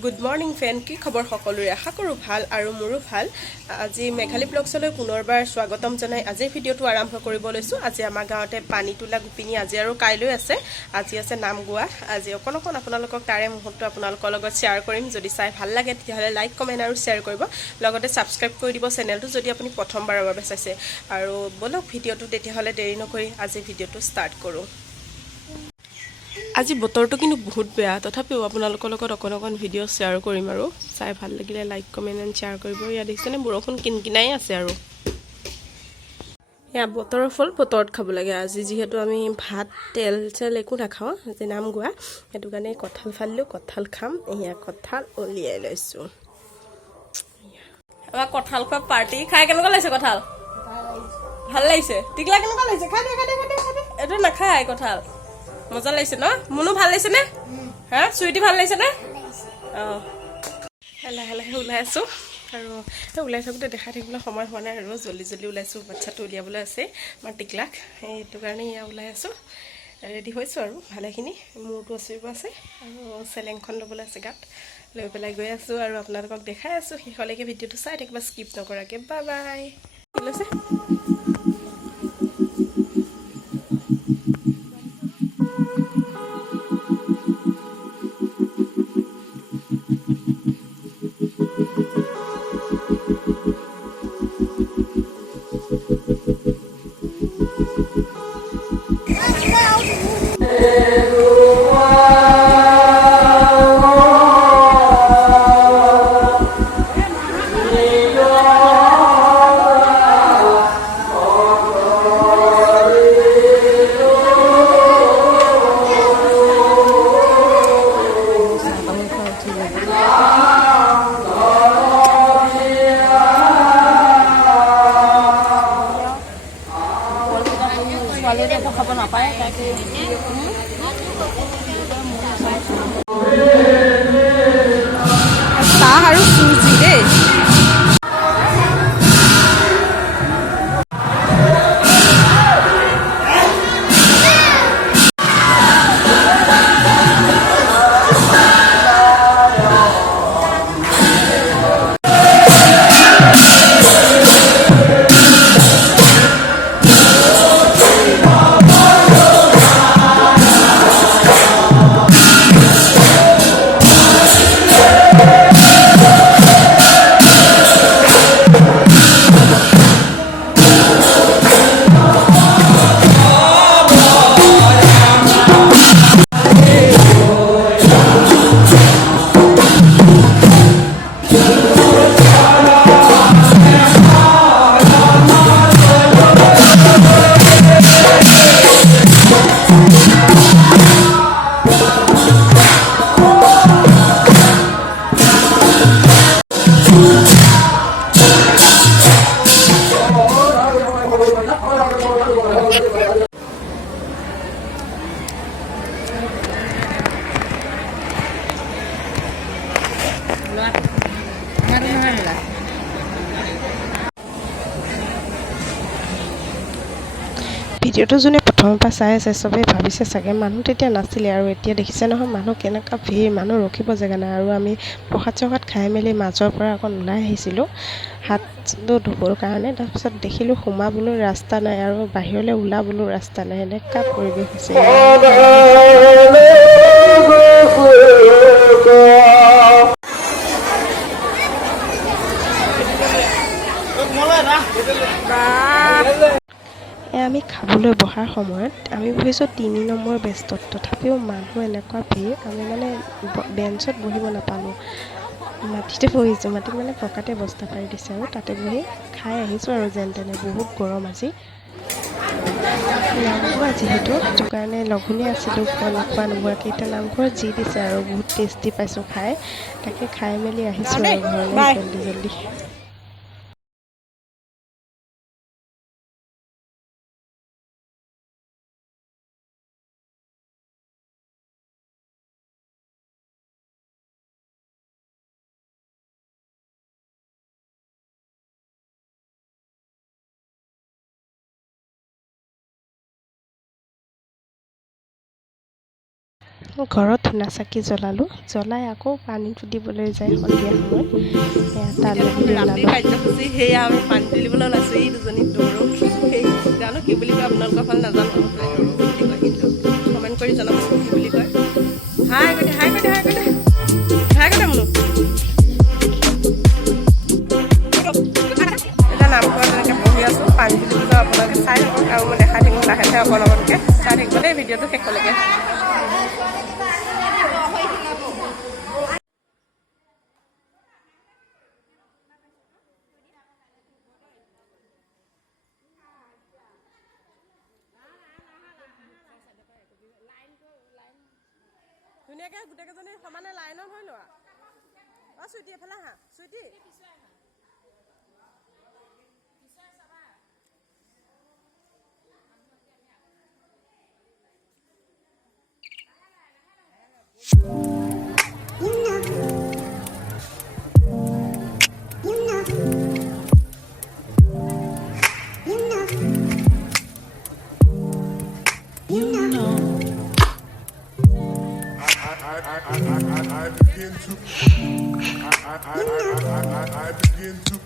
Good morning friend, কি খবৰ সকলোৰে? আশা কৰোঁ ভাল আৰু মোৰো ভাল। আজি মেঘালী ব্লগছলৈ পুনৰবাৰ স্বাগতম জনাই আজিৰ ভিডিঅ'টো আৰম্ভ কৰিব লৈছোঁ। আজি আমাৰ গাঁৱতে পানী তোলা গোপিনী আজি আৰু কাইলৈ আছে। আজি আছে নাম গোৱা। আজি অকণ আপোনালোকক তাৰে মুহূৰ্ত আপোনালোকৰ লগত শ্বেয়াৰ কৰিম। যদি চাই ভাল লাগে তেতিয়াহ'লে লাইক কমেণ্ট আৰু শ্বেয়াৰ কৰিব, লগতে ছাবস্ক্ৰাইব কৰি দিব চেনেলটো যদি আপুনি প্ৰথমবাৰৰ বাবে চাইছে। আৰু বলক ভিডিঅ'টো তেতিয়াহ'লে দেৰি নকৰি আজি ভিডিঅ'টো ষ্টাৰ্ট কৰোঁ। আজি বতৰটো কিন্তু বহুত বেয়া, তথাপিও আপোনালোকৰ লগত অকণ ভিডিঅ' শ্বেয়াৰ কৰিম আৰু চাই ভাল লাগিলে লাইক কমেণ্ট এণ্ড শ্বেয়াৰ কৰিব। ইয়াত দেখিছেনে বৰষুণ কিনকিনাই আছে আৰু এয়া বতৰৰ ফল বতৰত খাব লাগে। আজি যিহেতু আমি ভাত তেল চেল একো নাখাওঁ, আজি নাম গোৱা, সেইটো কাৰণে কঁঠাল ফালিলোঁ, কঁঠাল খাম। এয়া কঁঠাল উলিয়াই লৈছোঁ। এবাৰ কঁঠাল খোৱা পাৰ্টি। খাই কেনেকুৱা লাগিছে কঁঠাল? ভাল লাগিছে। টিকলা কেনেকুৱা লাগিছে? খাই দে খাই দে খাই দে খাই দে। এইটো নাখায় কঁঠাল। মজা লাগিছে ন? মুনু ভাল লাগিছে নে? হা চুইটি ভাল লাগিছে নে? অঁ লাহে লাহে ওলাই আছোঁ আৰু ওলাই থাকোঁতে দেখাই থাকিবলৈ সময় হোৱা নাই আৰু জল্দি ওলাইছোঁ। বাচ্ছাটো উলিয়াবলৈ আছে আমাৰ টিকলাক, সেইটো কাৰণে এয়া ওলাই আছোঁ। ৰেডি হৈছোঁ আৰু ভালেখিনি। মূৰটো আঁচুৰিব আছে আৰু চেলেংখন ল'বলৈ আছে গাত, লৈ পেলাই গৈ আছোঁ আৰু আপোনালোকক দেখাই আছোঁ। শেষলৈকে ভিডিঅ'টো চাই থাকিবা স্কিপ নকৰাকৈ। Bye bye. কি লৈছে? খাব নাপায় চাহ আৰু চুজি দেই। ভিডিঅ'টো যোনে প্ৰথমৰ পৰা চাই আছে চবেই ভাবিছে চাগে মানুহ তেতিয়া নাছিলে, আৰু এতিয়া দেখিছে নহয় মানুহ কেনেকুৱা ভিৰ, মানুহ ৰখিব জেগা নাই। আৰু আমি প্ৰসাদ চসাদ খাই মেলি মাজৰ পৰা অকণ ওলাই আহিছিলোঁ হাতটো ধুবৰ কাৰণে। তাৰপিছত দেখিলোঁ সোমাবলৈ ৰাস্তা নাই আৰু বাহিৰলৈ ওলাবলৈ ৰাস্তা নাই। এনেকুৱা পৰিৱেশ হৈছে। আমি খাবলৈ বহাৰ সময়ত আমি বহিছোঁ 3 নম্বৰ বেষ্টত, তথাপিও মানুহ এনেকুৱা ভিৰ, আমি মানে বেঞ্চত বহিব নাপালোঁ, মাটিতে বহিছোঁ। মাটিত মানে পকাতে বস্তা পাৰি দিছে আৰু তাতে বহি খাই আহিছোঁ আৰু যেন তেনে। বহুত গৰম আজি নামঘৰ যিহেতু, সেইটো কাৰণে লঘোণে আছিলোঁ খোৱা নোবোৱাকৈ। এতিয়া নামঘৰত যি দিছে আৰু বহুত টেষ্টি পাইছোঁ খাই, তাকে খাই মেলি আহিছোঁ আৰু ঘৰলৈ জল্দি। ঘৰত ধূনা চাকি জ্বলালোঁ, জ্বলাই আকৌ পানীটো দিবলৈ যায় সন্ধিয়া সময়ত। তালৈ বুলি ওলালোঁ। কাৰ্যসূচী সেয়া আমি পানী তুলিবলৈ ওলাইছোঁ। এই দুজনী দৌৰক সেই জানো কি বুলি কয় আপোনালোকৰ ফালে নাজানো, দৌৰক বুলি কয়, কিন্তু কমেণ্ট কৰি জনাবচোন কি বুলি কয়। হাই কটে হাই কটে হাই কটে হাই কটে মোনো। এতিয়া নামঘৰত তেনেকৈ বহি আছোঁ, পানী তুলিবলৈ আপোনালোকে চাই থাকক আৰু মই দেখাই থাকিম লাহে লাহে অকণকে চাই থাকিব দেই ভিডিঅ'টো শেষলৈকে। ধুনীয়াকৈ গোটেইকেইজনী সমানে লাইনত হৈ লোৱা। অঁ চুইটি এফালে আহা, চুইটি I begin to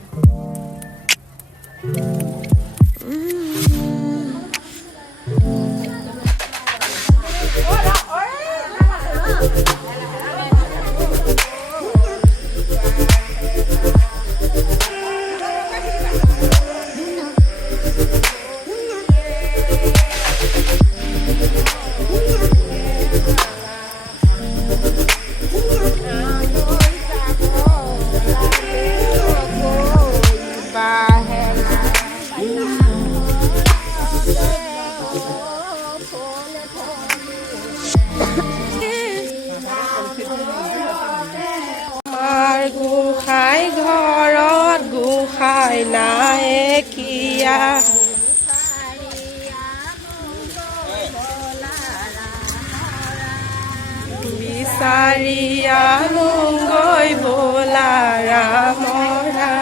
গোসাঁই ঘৰত গোসাঁই নাই কিয়া বিচাৰিয়া মংগৈ বোলা ৰামৰা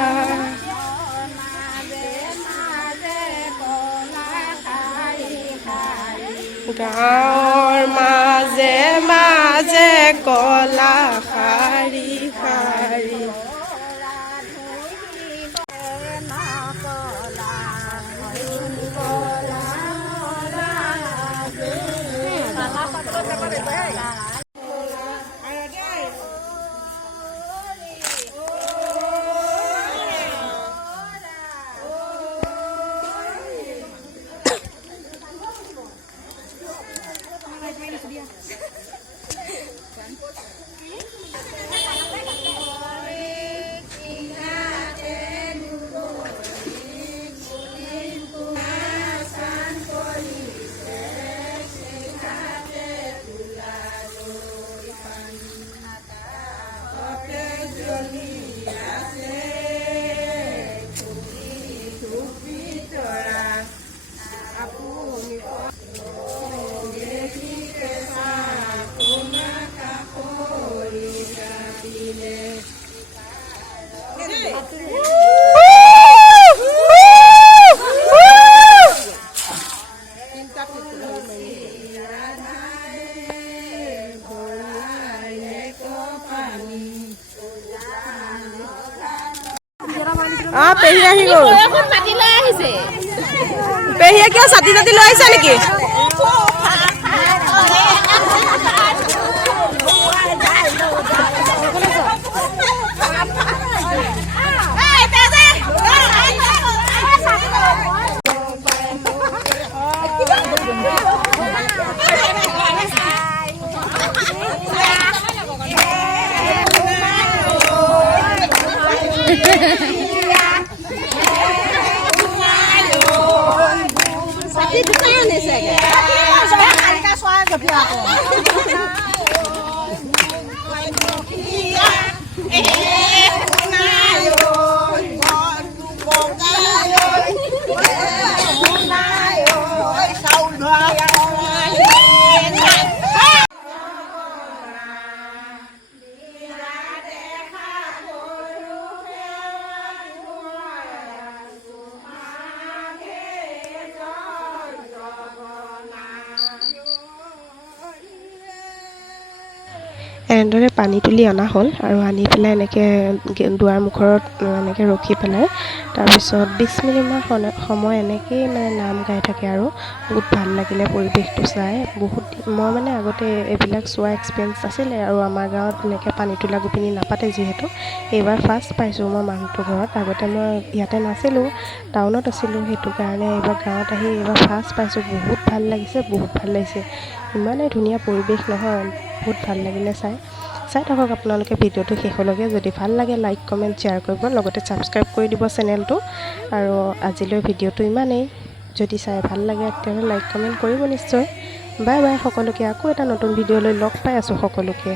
গাঁৱৰ মাজে মাজে কলা শাৰী শাৰী পেহী আহি গ'ল। পেহীয়ে কিয় ছাতি তাতি লৈ আহিছে নেকি? এনেদৰে পানী তুলি অনা হ'ল আৰু আনি পেলাই এনেকৈ দুৱাৰ মুখত এনেকৈ ৰখি পেলাই তাৰপিছত 20 মিনিটমান সময় এনেকৈয়ে মানে নাম গাই থাকে আৰু বহুত ভাল লাগিলে পৰিৱেশটো চাই। বহুত মই মানে আগতে এইবিলাক চোৱা এক্সপিৰিয়েঞ্চ আছিলে আৰু আমাৰ গাঁৱত এনেকৈ পানী তোলা গোপিনী নাপাতে যিহেতু এইবাৰ ফাৰ্ষ্ট পাইছোঁ মই মানুহটোৰ ঘৰত। আগতে মই ইয়াতে নাছিলোঁ, টাউনত আছিলোঁ, সেইটো কাৰণে এইবাৰ গাঁৱত আহি এইবাৰ ফাৰ্ষ্ট পাইছোঁ। বহুত ভাল লাগিছে, বহুত ভাল লাগিছে। ইমানেই ধুনীয়া পৰিৱেশ নহয়, বহুত ভাল লাগিলে চাই থাকক আপোনালোকে ভিডিঅ'টো শেষলৈকে। যদি ভাল লাগে লাইক কমেণ্ট শ্বেয়াৰ কৰিব, লগতে ছাবস্ক্ৰাইব কৰি দিব চেনেলটো। আৰু আজিলৈ ভিডিঅ'টো ইমানেই। যদি চাই ভাল লাগে তেতিয়াহ'লে লাইক কমেণ্ট কৰিব নিশ্চয়। বাই বাই সকলোকে। আকৌ এটা নতুন ভিডিঅ' লৈ লগ পাই আছোঁ সকলোকে।